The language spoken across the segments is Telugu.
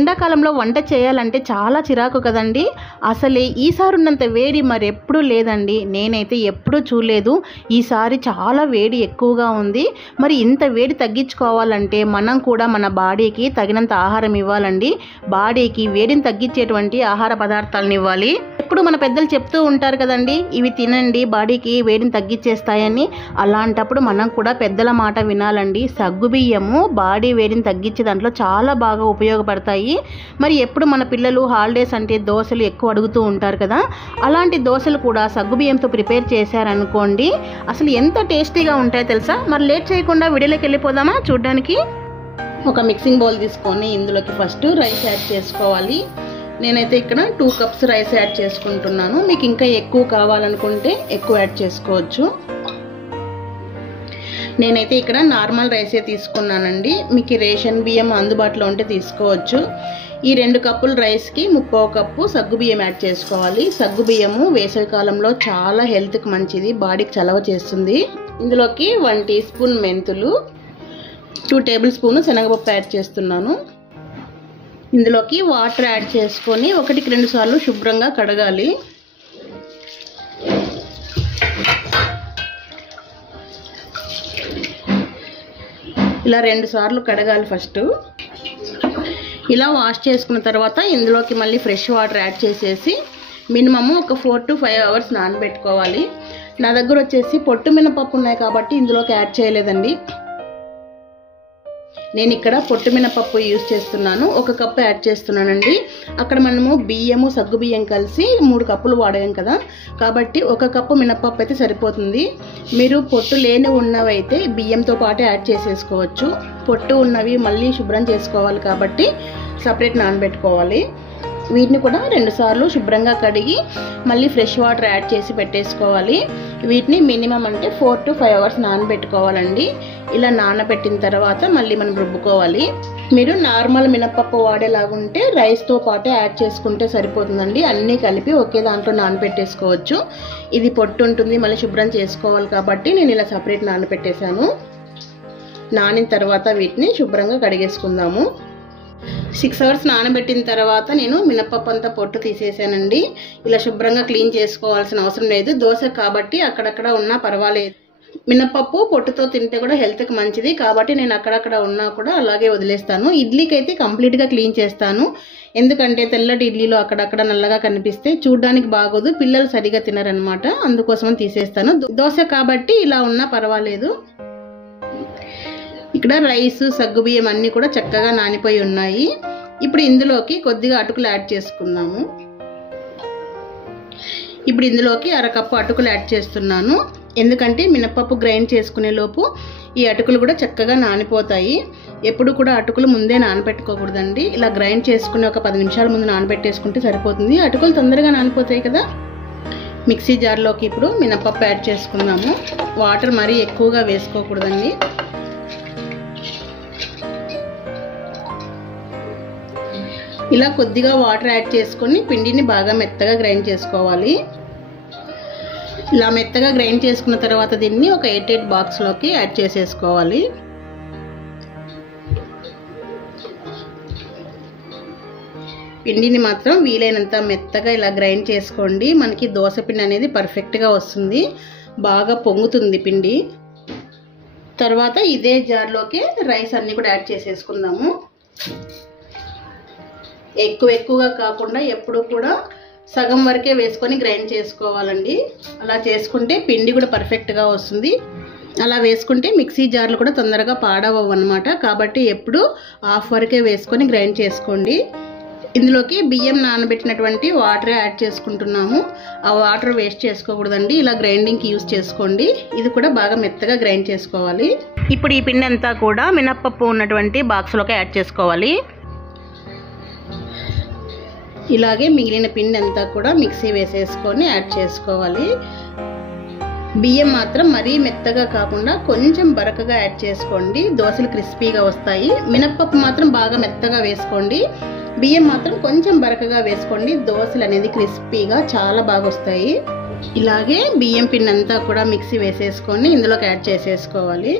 ఎండాకాలంలో వంట చేయాలంటే చాలా చిరాకు కదండి. అసలే ఈసారి ఉన్నంత వేడి మరి ఎప్పుడూ లేదండి. నేనైతే ఎప్పుడూ చూడలేదు. ఈసారి చాలా వేడి ఎక్కువగా ఉంది. మరి ఇంత వేడి తగ్గించుకోవాలంటే మనం కూడా మన బాడీకి తగినంత ఆహారం ఇవ్వాలండి. బాడీకి వేడిని తగ్గించేటువంటి ఆహార పదార్థాలను ఇవ్వాలి. ఎప్పుడు మన పెద్దలు చెప్తూ ఉంటారు కదండి, ఇవి తినండి బాడీకి వేడిని తగ్గించేస్తాయని. అలాంటప్పుడు మనం కూడా పెద్దల మాట వినాలండి. సగ్గుబియ్యము బాడీ వేడిని తగ్గించే దాంట్లో చాలా బాగా ఉపయోగపడతాయి. మరి ఎప్పుడు మన పిల్లలు హాలిడేస్ అంటే దోశలు ఎక్కువ అడుగుతూ ఉంటారు కదా, అలాంటి దోశలు కూడా సగ్గుబియ్యంతో ప్రిపేర్ చేశారనుకోండి, అసలు ఎంత టేస్టీగా ఉంటాయో తెలుసా. మరి లేట్ చేయకుండా వీడియోలోకి వెళ్ళిపోదామా చూడడానికి. ఒక మిక్సింగ్ బౌల్ తీసుకొని ఇందులోకి ఫస్ట్ రైస్ యాడ్ చేసుకోవాలి. నేనైతే ఇక్కడ 2 కప్స్ రైస్ యాడ్ చేసుకుంటున్నాను. మీకు ఇంకా ఎక్కువ కావాలనుకుంటే ఎక్కువ యాడ్ చేసుకోవచ్చు. నేనైతే ఇక్కడ నార్మల్ రైసే తీసుకున్నానండి. మీకు రేషన్ బియ్యం అందుబాటులో ఉంటే తీసుకోవచ్చు. ఈ 2 కప్పుల రైస్కి 3/4 కప్పు సగ్గుబియ్యం యాడ్ చేసుకోవాలి. సగ్గుబియ్యము వేసవికాలంలో చాలా హెల్త్కి మంచిది, బాడీకి చలవ చేస్తుంది. ఇందులోకి 1 టీ స్పూన్ మెంతులు, 2 టేబుల్ స్పూన్ శనగపప్పు యాడ్ చేస్తున్నాను. ఇందులోకి వాటర్ యాడ్ చేసుకొని 1కి 2 సార్లు శుభ్రంగా కడగాలి. ఇలా 2 సార్లు కడగాలి ఫస్ట్. ఇలా వాష్ చేసుకున్న తర్వాత ఇందులోకి మళ్ళీ ఫ్రెష్ వాటర్ యాడ్ చేసేసి మినిమమ్ ఒక 4 to 5 అవర్స్ నానబెట్టుకోవాలి. నా దగ్గర వచ్చేసి పొట్టు మినపప్పు ఉన్నాయి కాబట్టి ఇందులోకి యాడ్ చేయలేదండి. నేను ఇక్కడ పొట్టు మినపప్పు యూజ్ చేస్తున్నాను. 1 కప్పు యాడ్ చేస్తున్నానండి. అక్కడ మనము బియ్యము సగ్గు బియ్యం కలిసి 3 కప్పులు వాడాం కదా, కాబట్టి 1 కప్పు మినపప్పు అయితే సరిపోతుంది. మీరు పొట్టు లేని ఉన్నవైతే బియ్యంతో పాటు యాడ్ చేసేసుకోవచ్చు. పొట్టు ఉన్నవి మళ్ళీ శుభ్రం చేసుకోవాలి కాబట్టి సపరేట్ నానబెట్టుకోవాలి. వీటిని కూడా 2 సార్లు శుభ్రంగా కడిగి మళ్ళీ ఫ్రెష్ వాటర్ యాడ్ చేసి పెట్టేసుకోవాలి. వీటిని మినిమం అంటే 4 to 5 అవర్స్ నానబెట్టుకోవాలండి. ఇలా నానబెట్టిన తర్వాత మళ్ళీ మనం రుబ్బుకోవాలి. మీరు నార్మల్ మినపప్పు వాడేలాగుంటే రైస్తో పాటు యాడ్ చేసుకుంటే సరిపోతుందండి. అన్నీ కలిపి ఒకే దాంట్లో నానబెట్టేసుకోవచ్చు. ఇది పొట్టు ఉంటుంది, మళ్ళీ శుభ్రం చేసుకోవాలి కాబట్టి నేను ఇలా సపరేట్ నానబెట్టేశాను. నానిన తర్వాత వీటిని శుభ్రంగా కడిగేసుకుందాము. 6 అవర్స్ నానబెట్టిన తర్వాత నేను మినపప్పు అంతా పొట్టు తీసేసానండి. ఇలా శుభ్రంగా క్లీన్ చేసుకోవాల్సిన అవసరం లేదు. దోశ కాబట్టి అక్కడక్కడ ఉన్నా పర్వాలేదు. మినపప్పు పొట్టుతో తింటే కూడా హెల్త్కి మంచిది కాబట్టి నేను అక్కడక్కడ ఉన్నా కూడా అలాగే వదిలేస్తాను. ఇడ్లీకి అయితే కంప్లీట్గా క్లీన్ చేస్తాను. ఎందుకంటే తెల్లటి ఇడ్లీలో అక్కడక్కడ నల్లగా కనిపిస్తే చూడడానికి బాగోదు, పిల్లలు సరిగా తినరనమాట. అందుకోసం తీసేస్తాను. దోశ కాబట్టి ఇలా ఉన్నా పర్వాలేదు. ఇక్కడ రైస్ సగ్గుబియ్యం అన్నీ కూడా చక్కగా నానిపోయి ఉన్నాయి. ఇప్పుడు ఇందులోకి కొద్దిగా అటుకులు యాడ్ చేసుకుందాము. ఇప్పుడు ఇందులోకి 1/2 కప్పు అటుకులు యాడ్ చేస్తున్నాను. ఎందుకంటే మినపప్పు గ్రైండ్ చేసుకునే లోపు ఈ అటుకులు కూడా చక్కగా నానిపోతాయి. ఎప్పుడు కూడా అటుకులు ముందే నానబెట్టుకోకూడదండి. ఇలా గ్రైండ్ చేసుకుని ఒక 10 నిమిషాల ముందు నానబెట్టేసుకుంటే సరిపోతుంది. అటుకులు తొందరగా నానిపోతాయి కదా. మిక్సీ జార్లోకి ఇప్పుడు మినపప్పు యాడ్ చేసుకుందాము. వాటర్ మరీ ఎక్కువగా వేసుకోకూడదండి. ఇలా కొద్దిగా వాటర్ యాడ్ చేసుకొని పిండిని బాగా మెత్తగా గ్రైండ్ చేసుకోవాలి. ఇలా మెత్తగా గ్రైండ్ చేసుకున్న తర్వాత దీన్ని ఒక 8 బాక్స్లోకి యాడ్ చేసేసుకోవాలి. పిండిని మాత్రం వీలైనంత మెత్తగా ఇలా గ్రైండ్ చేసుకోండి. మనకి దోశ పిండి అనేది పర్ఫెక్ట్గా వస్తుంది, బాగా పొంగుతుంది పిండి. తర్వాత ఇదే జార్లోకి రైస్ అన్నీ కూడా యాడ్ చేసేసుకుందాము. ఎక్కువగా కాకుండా ఎప్పుడు కూడా సగం వరకే వేసుకొని గ్రైండ్ చేసుకోవాలండి. అలా చేసుకుంటే పిండి కూడా పర్ఫెక్ట్గా వస్తుంది. అలా వేసుకుంటే మిక్సీ జార్లు కూడా తొందరగా పాడవవు అన్నమాట. కాబట్టి ఎప్పుడు హాఫ్ వరకే వేసుకొని గ్రైండ్ చేసుకోండి. ఇందులోకి బియ్యం నానబెట్టినటువంటి వాటర్ యాడ్ చేసుకుంటున్నాము. ఆ వాటర్ వేస్ట్ చేసుకోకూడదండి. ఇలా గ్రైండింగ్కి యూజ్ చేసుకోండి. ఇది కూడా బాగా మెత్తగా గ్రైండ్ చేసుకోవాలి. ఇప్పుడు ఈ పిండి అంతా కూడా మినపప్పు ఉన్నటువంటి బాక్స్లోకి యాడ్ చేసుకోవాలి. ఇలాగే మిగిలిన పిండి అంతా కూడా మిక్సీ వేసేసుకొని యాడ్ చేసుకోవాలి. బియ్యం మాత్రం మరీ మెత్తగా కాకుండా కొంచెం బరకగా యాడ్ చేసుకోండి. దోశలు క్రిస్పీగా వస్తాయి. మినపప్పు మాత్రం బాగా మెత్తగా వేసుకోండి. బియ్యం మాత్రం కొంచెం బరకగా వేసుకోండి. దోశలు అనేది క్రిస్పీగా చాలా బాగా వస్తాయి. ఇలాగే బియ్యం పిండి అంతా కూడా మిక్సీ వేసేసుకొని ఇందులోకి యాడ్ చేసేసుకోవాలి.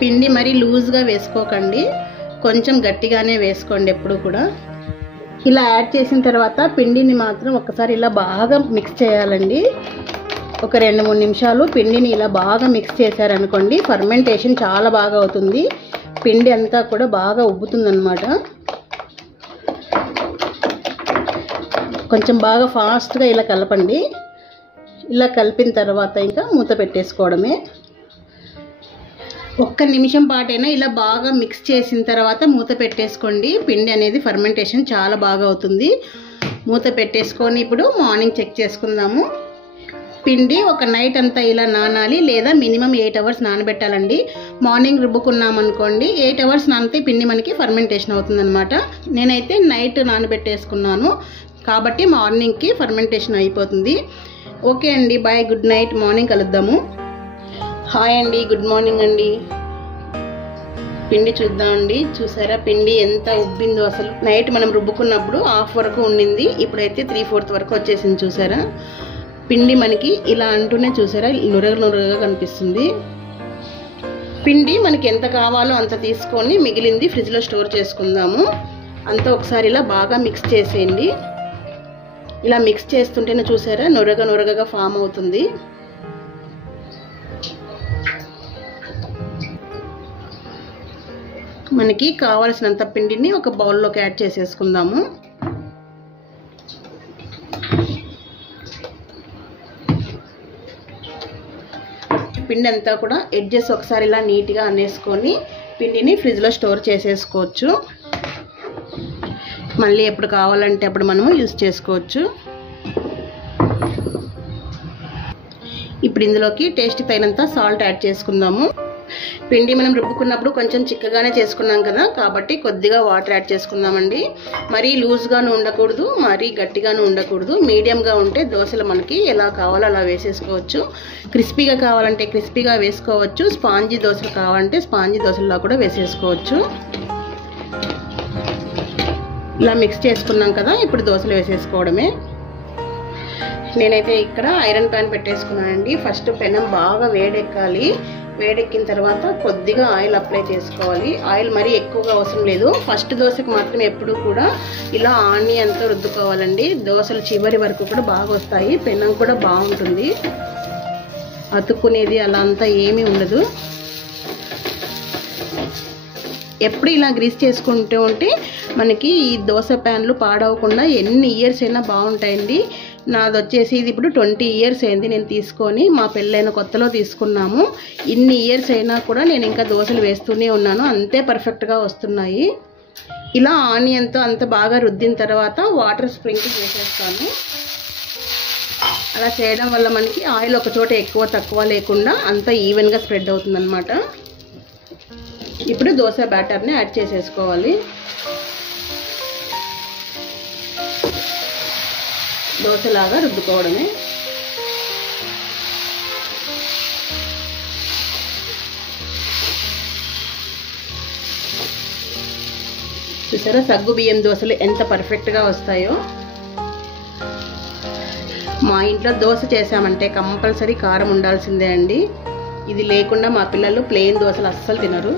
పిండి మరీ లూజ్గా వేసుకోకండి, కొంచెం గట్టిగానే వేసుకోండి ఎప్పుడు కూడా. ఇలా యాడ్ చేసిన తర్వాత పిండిని మాత్రం ఒకసారి ఇలా బాగా మిక్స్ చేయాలండి. ఒక 2-3 నిమిషాలు పిండిని ఇలా బాగా మిక్స్ చేశారనుకోండి, ఫర్మెంటేషన్ చాలా బాగా అవుతుంది. పిండి అంతా కూడా బాగా ఉబ్బుతుందన్నమాట. కొంచెం బాగా ఫాస్ట్గా ఇలా కలపండి. ఇలా కలిపిన తర్వాత ఇంకా మూత పెట్టేసుకోవడమే. 1 నిమిషం పాటైనా ఇలా బాగా మిక్స్ చేసిన తర్వాత మూత పెట్టేసుకోండి. పిండి అనేది ఫర్మెంటేషన్ చాలా బాగా అవుతుంది. మూత పెట్టేసుకొని ఇప్పుడు మార్నింగ్ చెక్ చేసుకుందాము. పిండి ఒక నైట్ అంతా ఇలా నానాలి, లేదా మినిమం 8 అవర్స్ నానబెట్టాలండి. మార్నింగ్ రుబ్బుకున్నామనుకోండి 8 అవర్స్ నానితే పిండి మనకి ఫర్మెంటేషన్ అవుతుందన్నమాట. నేనైతే నైట్ నానబెట్టేసుకున్నాను కాబట్టి మార్నింగ్కి ఫర్మెంటేషన్ అయిపోతుంది. ఓకే అండి, బాయ్, గుడ్ నైట్, మార్నింగ్ కలుద్దాము. హాయ్ అండి, గుడ్ మార్నింగ్ అండి. పిండి చూద్దామండి. చూసారా పిండి ఎంత ఉబ్బిందో అసలు. నైట్ మనం రుబ్బుకున్నప్పుడు 1/2 వరకు ఉండింది, ఇప్పుడైతే 3/4 వరకు వచ్చేసింది. చూసారా పిండి మనకి ఇలా అంటూనే చూసారా నురగగా కనిపిస్తుంది. పిండి మనకి ఎంత కావాలో అంత తీసుకొని మిగిలింది ఫ్రిడ్జ్లో స్టోర్ చేసుకుందాము. అంతా ఒకసారి ఇలా బాగా మిక్స్ చేసేయండి. ఇలా మిక్స్ చేస్తుంటేనే చూసారా నురగగా ఫామ్ అవుతుంది. మనకి కావాల్సినంత పిండిని ఒక బౌల్లోకి యాడ్ చేసేసుకుందాము. పిండి అంతా కూడా ఎడ్జెస్ ఒకసారి ఇలా నీట్గా అనేసుకొని పిండిని ఫ్రిడ్జ్లో స్టోర్ చేసేసుకోవచ్చు. మళ్ళీ ఎప్పుడు కావాలంటే అప్పుడు మనము యూజ్ చేసుకోవచ్చు. ఇప్పుడు ఇందులోకి టేస్ట్ తగినంత సాల్ట్ యాడ్ చేసుకుందాము. పిండి మనం రుబ్బుకున్నప్పుడు కొంచెం చిక్కగానే చేసుకున్నాం కదా, కాబట్టి కొద్దిగా వాటర్ యాడ్ చేసుకుందామండి. మరీ లూజ్గాను ఉండకూడదు, మరీ గట్టిగాను ఉండకూడదు. మీడియంగా ఉంటే దోశలు మనకి ఎలా కావాలో అలా వేసేసుకోవచ్చు. క్రిస్పీగా కావాలంటే క్రిస్పీగా వేసుకోవచ్చు, స్పాంజీ దోశలు కావాలంటే స్పాంజీ దోశల్లో కూడా వేసేసుకోవచ్చు. ఇలా మిక్స్ చేసుకున్నాం కదా, ఇప్పుడు దోశలు వేసేసుకోవడమే. నేనైతే ఇక్కడ ఐరన్ ప్యాన్ పెట్టేసుకున్నానండి. ఫస్ట్ పెనం బాగా వేడెక్కాలి. వేడెక్కిన తర్వాత కొద్దిగా ఆయిల్ అప్లై చేసుకోవాలి. ఆయిల్ మరీ ఎక్కువగా అవసరం లేదు. ఫస్ట్ దోశకు మాత్రం ఎప్పుడు కూడా ఇలా ఆనియన్తో రుద్దుకోవాలండి. దోశలు చివరి వరకు కూడా బాగా వస్తాయి. పెనం కూడా బాగుంటుంది, అతుక్కునేది అలా అంతా ఏమీ ఉండదు. ఎప్పుడు ఇలా గ్రీస్ చేసుకుంటూ ఉంటే మనకి ఈ దోశ ప్యాన్లు పాడవకుండా ఎన్ని ఇయర్స్ అయినా బాగుంటాయండి. నాది వచ్చేసి ఇది ఇప్పుడు 20 ఇయర్స్ అయింది నేను తీసుకొని. మా పెళ్ళైన కొత్తలో తీసుకున్నాము. ఇన్ని ఇయర్స్ అయినా కూడా నేను ఇంకా దోశలు వేస్తూనే ఉన్నాను, అంతే పర్ఫెక్ట్గా వస్తున్నాయి. ఇలా ఆనియన్తో అంత బాగా రుద్దిన తర్వాత వాటర్ స్ప్రింకిల్ చేసేస్తాను. అలా చేయడం వల్ల మనకి ఆయిల్ ఒక చోట ఎక్కువ తక్కువ లేకుండా అంతా ఈవెన్గా స్ప్రెడ్ అవుతుందన్నమాట. ఇప్పుడు దోశ బ్యాటర్ని యాడ్ చేసేసుకోవాలి. దోశలాగా రుద్దుకోవడమే. చూసారా సగ్గు బియ్యం దోశలు ఎంత పర్ఫెక్ట్గా వస్తాయో. మా ఇంట్లో దోశ చేసామంటే కంపల్సరీ కారం ఉండాల్సిందే అండి. ఇది లేకుండా మా పిల్లలు ప్లెయిన్ దోశలు అస్సలు తినరు.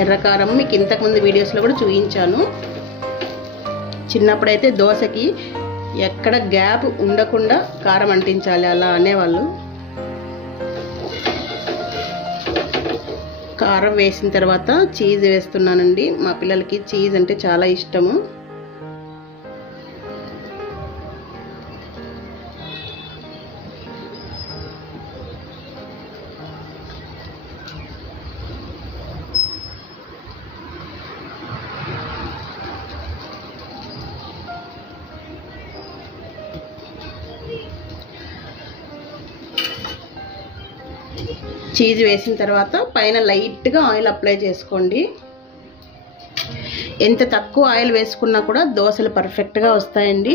ఎర్రకారం మీకు ఇంతకుముందు వీడియోస్లో కూడా చూపించాను. చిన్నప్పుడైతే దోశకి ఎక్కడ గ్యాప్ ఉండకుండా కారం అంటించాలి అలా అనేవాళ్ళు. కారం వేసిన తర్వాత చీజ్ వేస్తున్నానండి. మా పిల్లలకి చీజ్ అంటే చాలా ఇష్టము. చీజ్ వేసిన తర్వాత పైన లైట్గా ఆయిల్ అప్లై చేసుకోండి. ఎంత తక్కువ ఆయిల్ వేసుకున్నా కూడా దోశలు పర్ఫెక్ట్గా వస్తాయండి.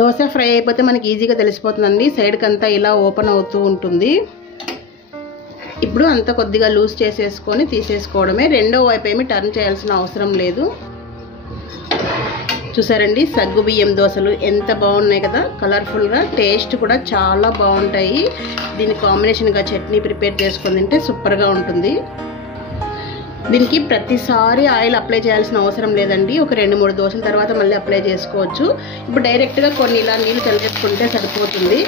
దోశ ఫ్రై అయిపోతే మనకి ఈజీగా తెలిసిపోతుందండి. సైడ్కి అంతా ఇలా ఓపెన్ అవుతూ ఉంటుంది. ఇప్పుడు అంతా కొద్దిగా లూజ్ చేసేసుకొని తీసేసుకోవడమే. రెండో వైపు ఏమి టర్న్ చేయాల్సిన అవసరం లేదు. చూసారండి సగ్గు బియ్యం దోశలు ఎంత బాగున్నాయి కదా, కలర్ఫుల్గా, టేస్ట్ కూడా చాలా బాగుంటాయి. దీని కాంబినేషన్గా చట్నీ ప్రిపేర్ చేసుకొని తింటే సూపర్గా ఉంటుంది. దీనికి ప్రతిసారి ఆయిల్ అప్లై చేయాల్సిన అవసరం లేదండి. ఒక 2-3 దోశల తర్వాత మళ్ళీ అప్లై చేసుకోవచ్చు. ఇప్పుడు డైరెక్ట్గా కొన్ని ఇలా నీళ్ళు చల్లేసుకుంటే సరిపోతుంది.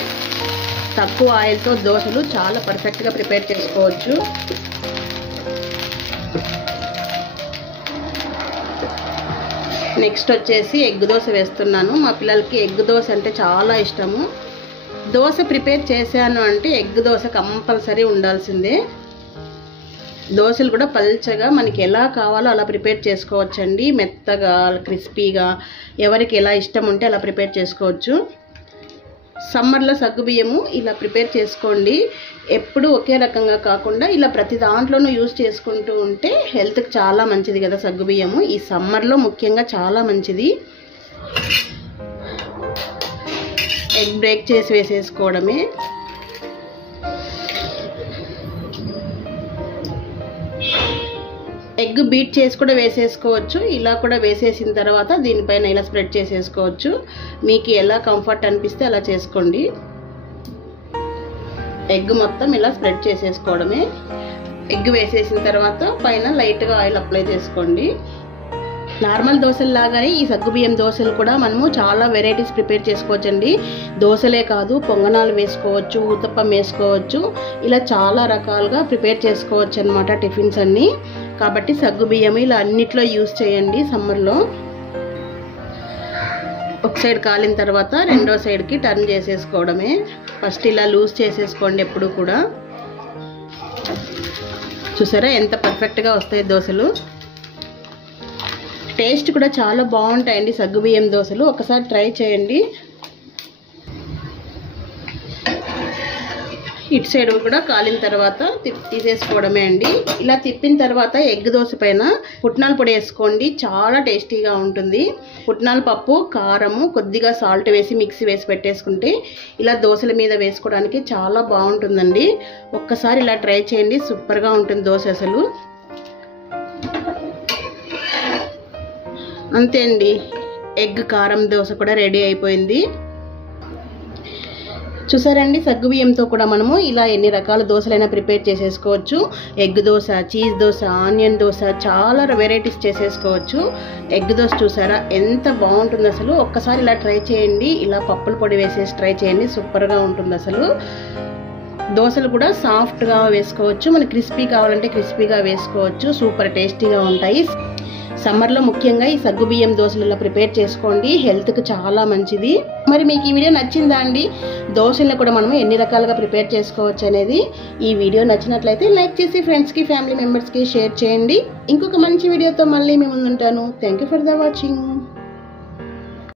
తక్కువ ఆయిల్తో దోశలు చాలా పర్ఫెక్ట్గా ప్రిపేర్ చేసుకోవచ్చు. నెక్స్ట్ వచ్చేసి ఎగ్ దోశ వేస్తున్నాను. మా పిల్లలకి ఎగ్ దోశ అంటే చాలా ఇష్టము. దోశ ప్రిపేర్ చేశాను అంటే ఎగ్ దోశ కంపల్సరీ ఉండాల్సిందే. దోశలు కూడా పల్చగా మనకి ఎలా కావాలో అలా ప్రిపేర్ చేసుకోవచ్చండి. మెత్తగా, క్రిస్పీగా, ఎవరికి ఎలా ఇష్టం ఉంటే అలా ప్రిపేర్ చేసుకోవచ్చు. సమ్మర్లో సగ్గుబియ్యము ఇలా ప్రిపేర్ చేసుకోండి. ఎప్పుడు ఒకే రకంగా కాకుండా ఇలా ప్రతి దాంట్లోనూ యూజ్ చేసుకుంటూ ఉంటే హెల్త్కి చాలా మంచిది కదా సగ్గుబియ్యము. ఈ సమ్మర్లో ముఖ్యంగా చాలా మంచిది. ఎగ్ బ్రేక్ చేసి వేసేసుకోవడమే. ఎగ్ బీట్ చేసి కూడా వేసేసుకోవచ్చు. ఇలా కూడా వేసేసిన తర్వాత దీనిపైన ఇలా స్ప్రెడ్ చేసేసుకోవచ్చు. మీకు ఎలా కంఫర్ట్ అనిపిస్తే అలా చేసుకోండి. ఎగ్ మొత్తం ఇలా స్ప్రెడ్ చేసేసుకోవడమే. ఎగ్ వేసేసిన తర్వాత పైన లైట్గా ఆయిల్ అప్లై చేసుకోండి. నార్మల్ దోశల్లాగానే ఈ సగ్గుబియ్యం దోశలు కూడా మనము చాలా వెరైటీస్ ప్రిపేర్ చేసుకోవచ్చండి. దోశలే కాదు, పొంగనాలు వేసుకోవచ్చు, ఊతప్పం వేసుకోవచ్చు. ఇలా చాలా రకాలుగా ప్రిపేర్ చేసుకోవచ్చు అన్నమాట టిఫిన్స్ అన్నీ. కాబట్టి సగ్గుబియ్యం ఇలా అన్నిట్లో యూజ్ చేయండి సమ్మర్లో. ఒక సైడ్ కాలిన తర్వాత రెండో సైడ్కి టర్న్ చేసేసుకోవడమే. ఫస్ట్ ఇలా లూజ్ చేసేసుకోండి ఎప్పుడు కూడా. చూసారా ఎంత పర్ఫెక్ట్గా వస్తాయి దోశలు. టేస్ట్ కూడా చాలా బాగుంటాయండి సగ్గుబియ్యం దోశలు. ఒకసారి ట్రై చేయండి. ఇటు సైడ్ కూడా కాలిన తర్వాత తీసేసుకోవడమే అండి. ఇలా తిప్పిన తర్వాత ఎగ్ దోశ పైన పుట్నాల పొడి వేసుకోండి. చాలా టేస్టీగా ఉంటుంది. పుట్నాల పప్పు, కారము, కొద్దిగా సాల్ట్ వేసి మిక్సీ వేసి పెట్టేసుకుంటే ఇలా దోశల మీద వేసుకోవడానికి చాలా బాగుంటుందండి. ఒక్కసారి ఇలా ట్రై చేయండి, సూపర్గా ఉంటుంది దోశ అసలు. అంతే అండి, ఎగ్ కారం దోశ కూడా రెడీ అయిపోయింది. చూసారండి సగ్గుబియ్యంతో కూడా మనము ఇలా ఎన్ని రకాల దోశలైనా ప్రిపేర్ చేసేసుకోవచ్చు. Egg dosa, cheese dosa, onion dosa, చాలా వెరైటీస్ చేసేసుకోవచ్చు. ఎగ్ దోశ చూసారా ఎంత బాగుంటుంది అసలు. ఒక్కసారి ఇలా ట్రై చేయండి. ఇలా పప్పుల పొడి వేసేసి ట్రై చేయండి, సూపర్గా ఉంటుంది అసలు. దోశలు కూడా సాఫ్ట్గా వేసుకోవచ్చు. మనకి క్రిస్పీ కావాలంటే క్రిస్పీగా వేసుకోవచ్చు. సూపర్ టేస్టీగా ఉంటాయి. సమ్మర్లో ముఖ్యంగా ఈ సగ్గుబియ్యం దోశలు ఇలా ప్రిపేర్ చేసుకోండి, హెల్త్కి చాలా మంచిది. మరి మీకు ఈ వీడియో నచ్చిందా అండి? దోశలను కూడా మనం ఎన్ని రకాలుగా ప్రిపేర్ చేసుకోవచ్చు అనేది. ఈ వీడియో నచ్చినట్లయితే లైక్ చేసి ఫ్రెండ్స్కి, ఫ్యామిలీ మెంబర్స్కి షేర్ చేయండి. ఇంకొక మంచి వీడియోతో మళ్ళీ మీ ముందు ఉంటాను. Thank you for the watching.